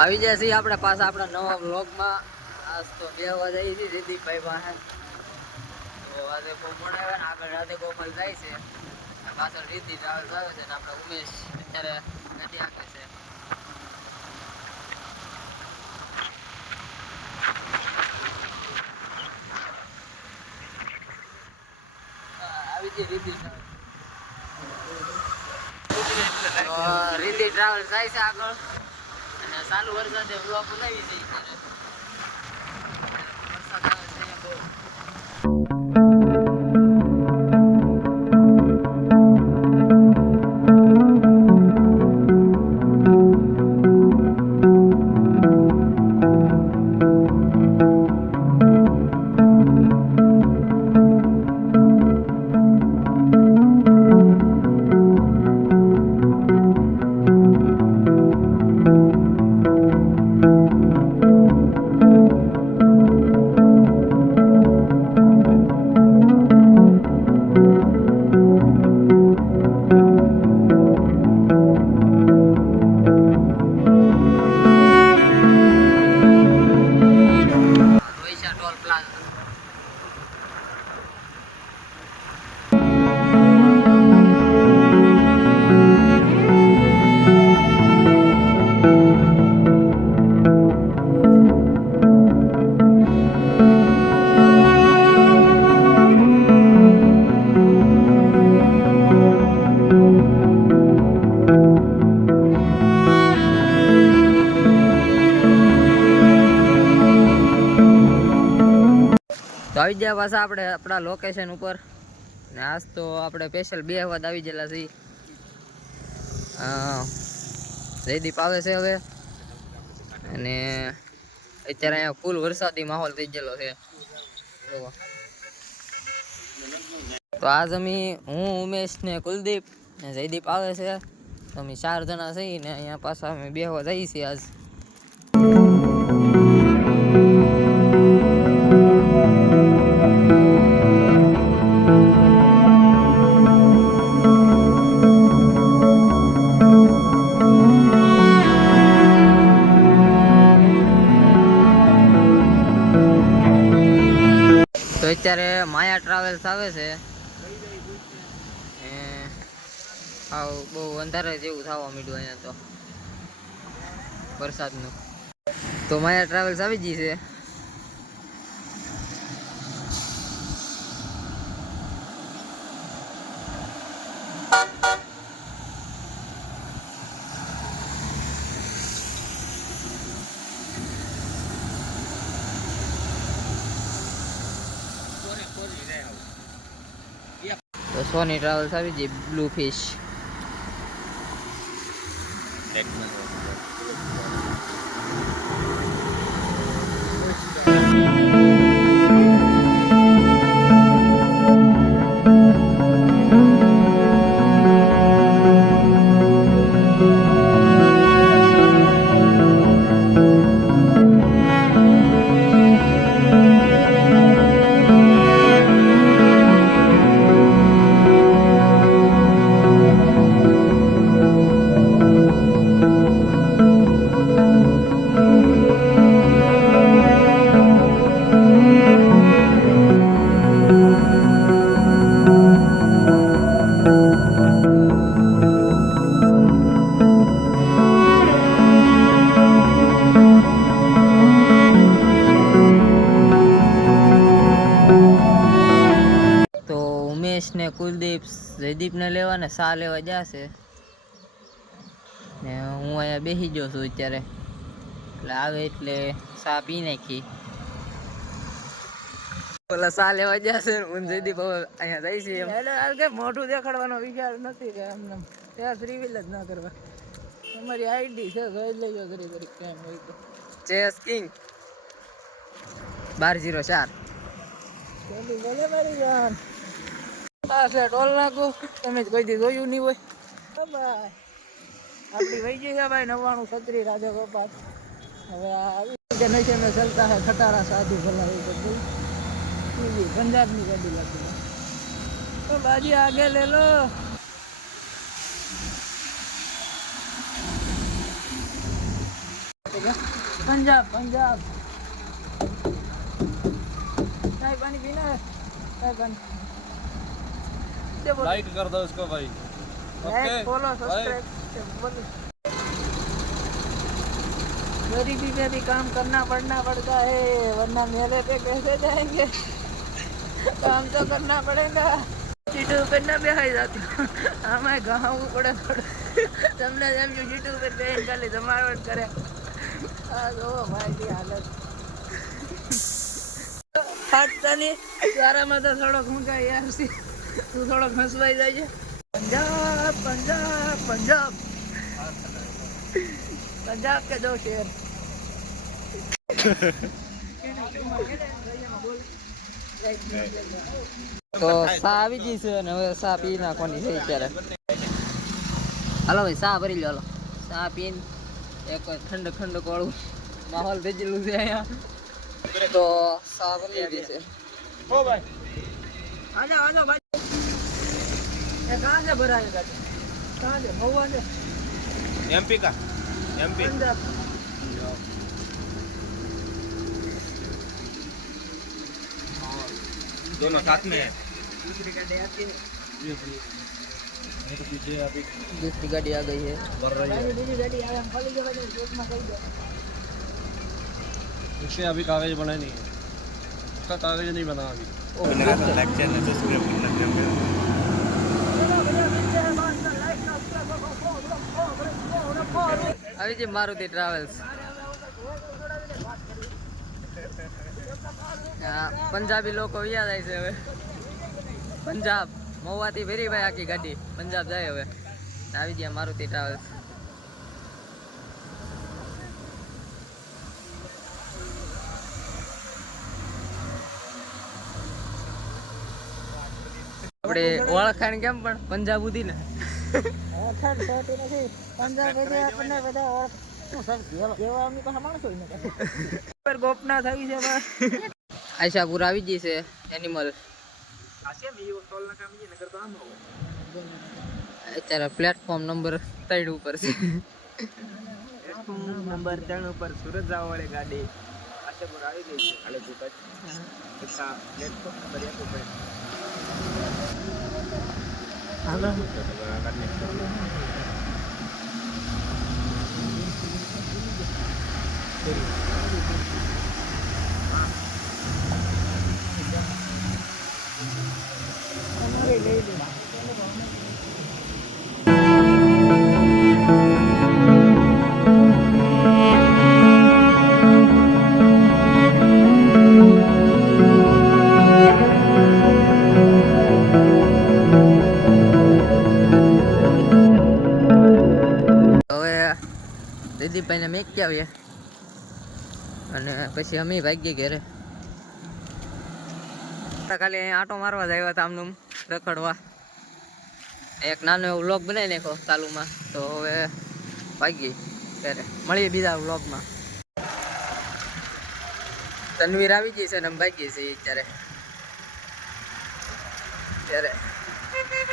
આવી જાય છે આપણે પાછા આપણા નવા બ્લોગમાં. આજ તો 2 વાગે આવી છે રીદીપભાઈ પાસે. તો આજે કોમળ આવે ને આગળ રાધે ગોપાલ જાય છે. પાછળ રીતિ ટ્રાવેલ્સ આવે છે ને આપણે ઉમેશ અત્યારે ગાડી આપે છે. આવી ગઈ રીતિ ટ્રાવેલ્સ જાય છે આગળ. અને ચાલુ વરસાદે બ્લોક ઉલાવી છે અત્યારે. વરસાદ આવે છે બહુ. તો આવી ગયા પાછા આપણે આપણા લોકેશન ઉપર. ને આજ તો આપણે સ્પેશિયલ 2 વાગે આવી ગયેલા છીએ. જયદીપ આવે છે હવે. અને અત્યારે અહીંયા ફૂલ વરસાદી માહોલ થઈ ગયેલો છે. તો આજ હું ઉમેશ ને કુલદીપ ને જયદીપ આવે છે. તો અમે 4 જણા છીએ ને અહીંયા પાછા અમે 2 વાગે જઈએ છીએ આજ. તો અત્યારે માયા ટ્રાવેલ્સ આવે છે. બહુ અંધારે જેવું થવા માંડ્યું અહીંયા તો વરસાદનું. તો માયા ટ્રાવેલ્સ આવી ગઈ છે. તો સોની ટ્રાવેલ્સ આવી ગઈ બ્લુ ફિશ. ને કુલદીપ જયદીપ ને લેવા ને સા લેવા જશે ને હું અહીંયા બેસી ગયો છું અત્યારે. એટલે આવે એટલે સા પી નાખી. પેલા સા લેવા જશે હું જયદીપ અહીંયા જાય છે. એટલે મોઢું દેખાડવાનો વિચાર નથી કે એમને ત્યાં 3 વ્હીલ જ ના કરવા. તમારી આઈડી છે જોઈ લેજો ઘરે ઘરે કેમ હોય તો. ચેસ કિંગ 1204 જલ્દી બોલે મારી જાન. આ છે ટોલ નાખો. તમે જ કોઈ દી જોયું નહીં હોય. બાય આપણી વહી ગઈ છે ભાઈ 99 છત્રી રાધે ગોપાલ. હવે આવી નशे में चलता है खटारा साधु भला ये तो पंजाब ની ગાડી લાગી. તો બાજી આગે લે લો. पंजाब पंजाब चाय पानी पीना है चाय पानी लाइक कर दो इसको भाई लाइक फॉलो सब्सक्राइब बोलो गरीबी में भी काम करना पड़ना पड़ता है वरना मेले पे कैसे जाएंगे काम तो करना पड़ेगा सीटों पर ना बेहाई जाती हमें गाँव पड़े તમને જેમ યુટ્યુબ પર બેન ખાલી જમાવટ કરે આ જો ભાઈ ની હાલત ફાટતાની તારામાં તો થોડોક ઊંચા યાર તું થોડોક હસવાઈ જાય છે पंजाब पंजाब पंजाब पंजाब के दो शेर તો સા આવી ગઈ છે અને હવે સા પી નાખવાની છે અત્યારે હાલો ભાઈ સા ભરી લો હાલો સા પીને એક ઠંડક ઠંડક વાળું માહોલ ભેજેલું છે અહીંયા તો સા ભરી લીધી છે ओ भाई आजा आजा भाई ये कहाँ से भरा है गाड़ी कहाँ से महुआ से एमपी का एमपी पंजाब दोनों साथ में है दूसरी गाड़ी आती है तो पीछे अभी दूसरी गाड़ी आ गई है बढ़ रही है दूसरी गाड़ी आया हम खाली जगह में खेत में कहीं उसने अभी कागज बनाए नहीं है उसका कागज नहीं बना अभी આવી છે મારુતિ ટ્રાવેલ્સ પંજાબી લોકો વ્યા જાય છે હવે પંજાબ મહુવાથી ફેરી ભાઈ આખી ગાડી પંજાબ જાય હવે આવી ગયા મારુતિ ટ્રાવેલ્સ આપણે ઓળખાણ કેમ પણ પંજાબ સુધી ને ઓળખાણ થતી નથી પંજાબ એટલે આપણને બધા શું સર જેવા અમની પાસે માણસો હોય ને પર ગોપના થઈ છે બસ આશાપુર આવી ગઈ છે એનિમલ અત્યારે પ્લેટફોર્મ નંબર 3 ઉપર છે નંબર 3 ઉપર સુરત જવા વાળી ગાડી આશાપુર આવી ગઈ છે હાલે ભૂપત પ્લેટફોર્મ નંબર 1 ઉપર હાલો અમારે લઈ લે દીદીભાઈને મેકી આવીએ અને પછી અમે ભાગીએ ઘરે ખાલી અહીંયા આટો મારવા જ આવ્યા હતા આમનું રખડવા એક નાનો એવો વ્લોગ બનાવી નાખો ચાલુમાં તો હવે ભાગીએ ઘરે મળીએ બીજા વ્લોગમાં તનવીર આવી ગઈ છે ને અમે ભાગીએ છીએ ત્યારે તનવીર